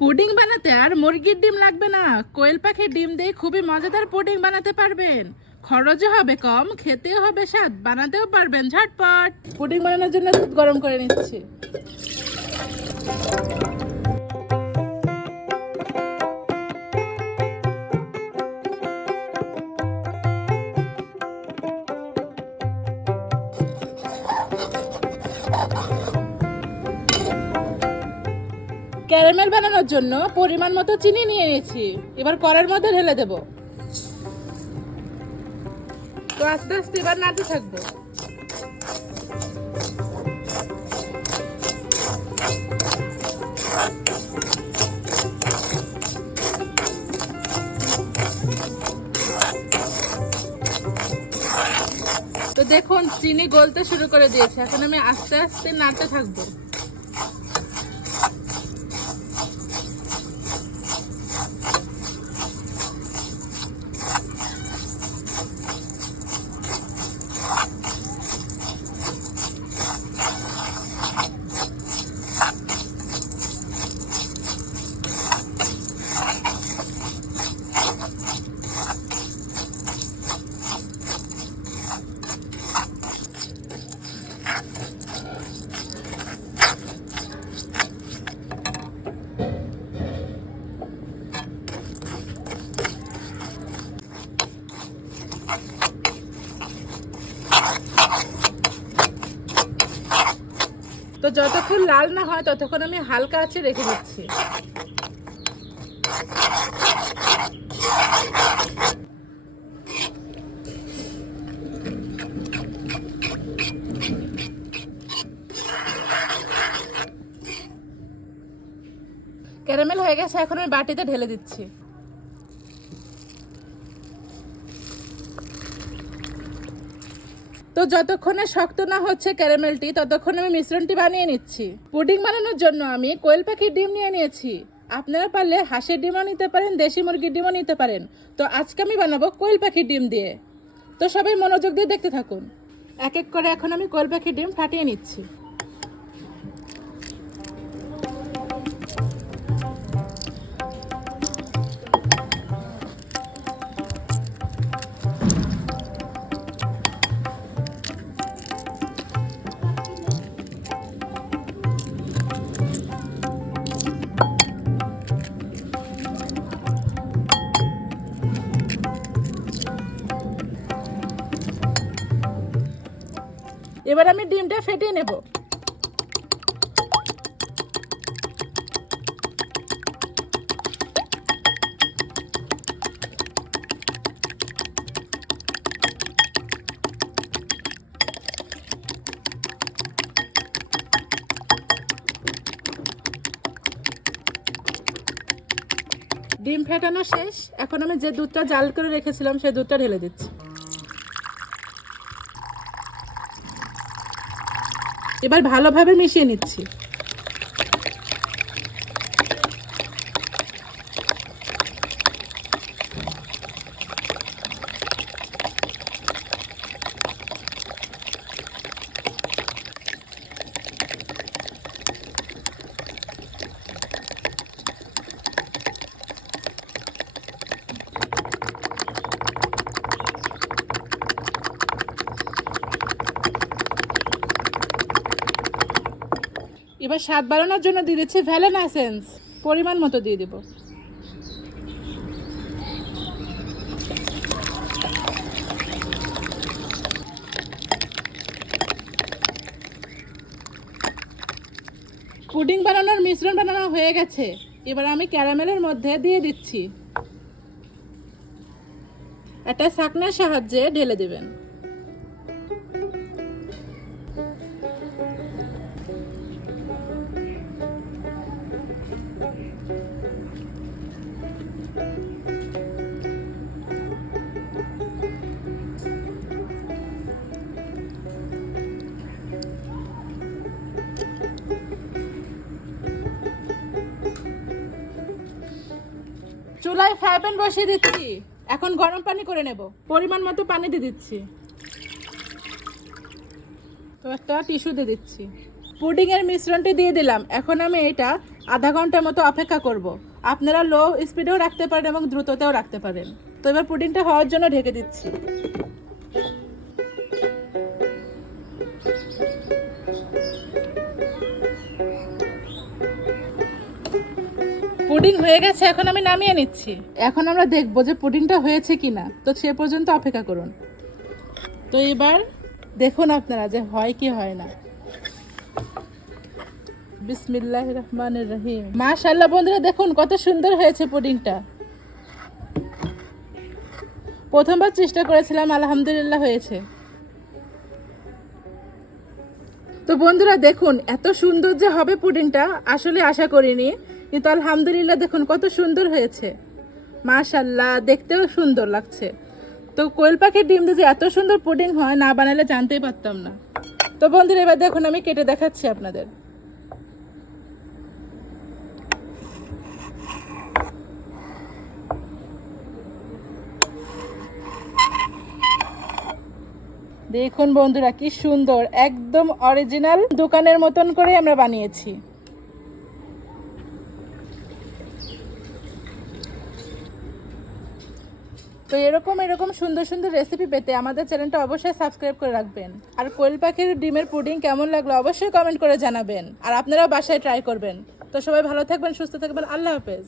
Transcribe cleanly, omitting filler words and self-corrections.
Pudding বানাতে আর মুরগির ডিম লাগবে না, কোয়েল পাখির ডিম দিয়ে খুবই মজাদার পুডিং বানাতে পারবেন। খরচও হবে কম, খেতেও হবে স্বাদ, বানাতেও পারবেন ঝটপট। পুডিং বানানোর জন্য দুধ গরম করে নিচ্ছি। ক্যারামেল বানানোর জন্য পরিমাণ মতো চিনি নিয়ে নিয়েছি, এবার কড়াইয়ের মধ্যে ঢেলে দেব। তো আস্তে আস্তে এবার নাড়তে থাকবো। তো দেখুন চিনি গলতে শুরু করে দিয়েছে, এখন আমি আস্তে আস্তে নাড়তে থাকবো। তো যতক্ষণ লাল না হয় ততক্ষণ আমি হালকা আঁচে রেখে দিচ্ছি। ক্যারামেল হয়ে গেছে, এখন আমি বাটিতে ঢেলে দিচ্ছি। তো যতক্ষণে শক্ত না হচ্ছে ক্যারামেলটি, ততক্ষণ আমি মিশ্রণটি বানিয়ে নিচ্ছি। পুডিং বানানোর জন্য আমি কোয়েল পাখির ডিম নিয়ে নিয়েছি। আপনারা পারলে হাঁসের ডিমও নিতে পারেন, দেশি মুরগির ডিমও নিতে পারেন। তো আজকে আমি বানাবো কোয়েল পাখির ডিম দিয়ে। তো সবাই মনোযোগ দিয়ে দেখতে থাকুন। এক এক করে এখন আমি কোয়েল পাখির ডিম ফাটিয়ে নিচ্ছি। এবার আমি ডিমটা ফেটিয়ে নেব। ডিম ফেটানো শেষ, এখন আমি যে দুধটা জাল করে রেখেছিলাম সেই দুধটা ঢেলে দিচ্ছি। এবার ভালোভাবে মিশিয়ে নিচ্ছি। এবার স্বাদ বাড়ানোর জন্য দিয়ে দিচ্ছি ভ্যানিলা এসেন্স, পরিমাণ মতো দিয়ে দেব। পুডিং বানানোর মিশ্রণ বানানো হয়ে গেছে, এবার আমি ক্যারামেলের মধ্যে দিয়ে দিচ্ছি। একটা ছাঁকনার সাহায্যে ঢেলে দেবেন। চুলায় ফ্রাই প্যান বসিয়ে দিচ্ছি, এখন গরম পানি করে নেব। পরিমাণ মতো পানি দিয়ে দিচ্ছি। তো একটা টিস্যু দিয়ে দিচ্ছি। পুডিং এর মিশ্রণটি দিয়ে দিলাম। এখন আমি এটা আধা ঘন্টার মতো অপেক্ষা করব। আপনারা লো স্পিডেও রাখতে পারেন এবং দ্রুততেও রাখতে পারেন। তো এবার পুডিংটা হওয়ার জন্য ঢেকে দিচ্ছি। পুডিং হয়ে গেছে, এখন আমি নামিয়ে নিচ্ছি। এখন আমরা দেখবো যে পুডিংটা হয়েছে কিনা, তো সে পর্যন্ত অপেক্ষা করুন। তো এবার দেখুন আপনারা যে হয় কি হয় না। বিসমিল্লাহির রহমানির রহিম। মাশাআল্লাহ বন্ধুরা, দেখুন কত সুন্দর হয়েছে পুডিংটা। প্রথমবার চেষ্টা করেছিলাম, আলহামদুলিল্লাহ হয়েছে। তো বন্ধুরা দেখুন এত সুন্দর যে হবে পুডিংটা আসলে আশা করিনি, কিন্তু আলহামদুলিল্লাহ দেখুন কত সুন্দর হয়েছে। মাশাআল্লাহ, দেখতেও সুন্দর লাগছে। তো কোয়েল পাখির ডিম দিয়ে যে এত সুন্দর পুডিং হয়, না বানালে জানতেই পারতাম না। তো বন্ধুরা এবার দেখুন আমি কেটে দেখাচ্ছি আপনাদের। দেখুন বন্ধুরা কি সুন্দর, একদম অরিজিনাল দোকানের মতন করে আমরা বানিয়েছি। তো এরকম সুন্দর সুন্দর রেসিপি পেতে আমাদের চ্যানেলটা অবশ্যই সাবস্ক্রাইব করে রাখবেন। আর কোয়েল পাখির ডিমের পুডিং কেমন লাগলো অবশ্যই কমেন্ট করে জানাবেন। আর আপনারাও বাসায় ট্রাই করবেন। তো সবাই ভালো থাকবেন, সুস্থ থাকবেন। আল্লাহ হাফেজ।